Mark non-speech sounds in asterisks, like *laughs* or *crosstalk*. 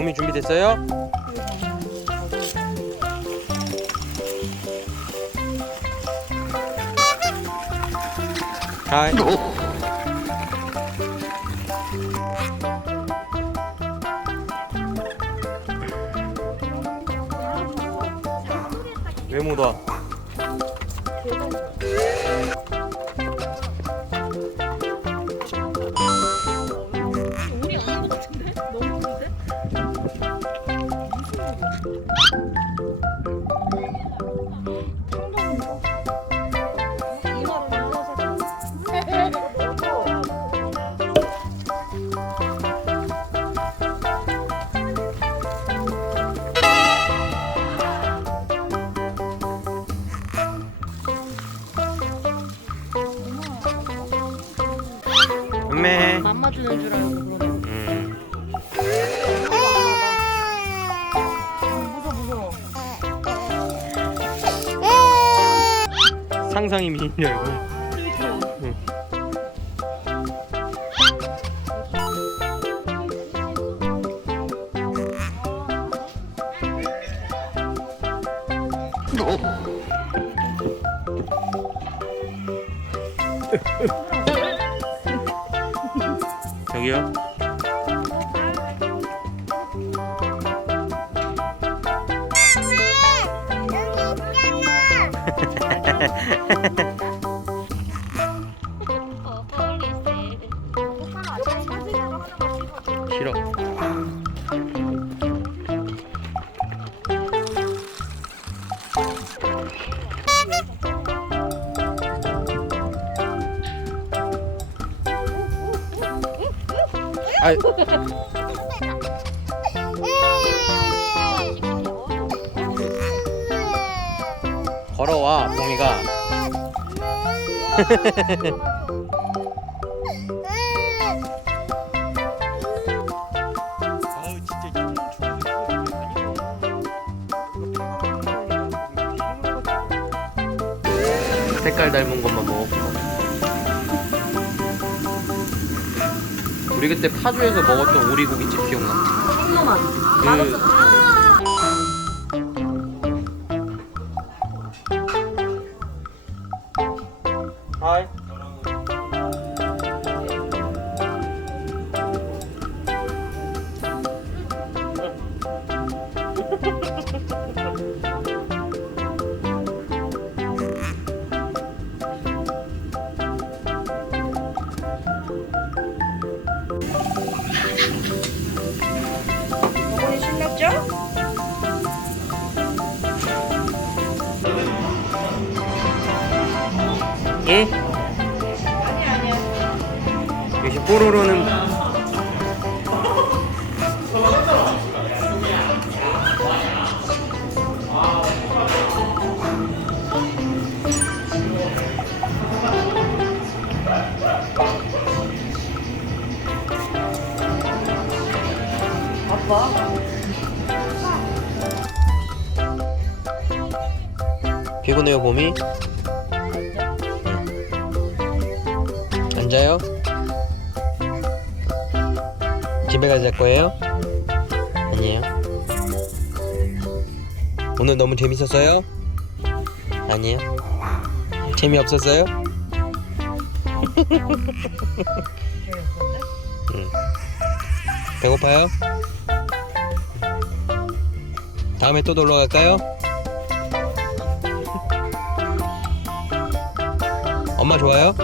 몸이 준비됐어요? 하이. 왜못 와? 맘마 주는 줄 알고 그러 상상이 미녀이고. 저기 들 어. 응. 저기요. 싫어. 아 걸어와. 아우 진짜 색깔 닮은 것만 먹었구만. 우리 그때 파주에서 먹었던 오리고기집 기억나? 그 thôi. 예? 역시 뽀로로는. 피곤해요 봄이? 앉아요? 집에 가자 거예요? 아니에요 오늘 너무 재밌었어요? 아니에요 재미없었어요? *laughs* 응. 배고파요? 다음에 또 놀러 갈까요? 엄마 좋아요?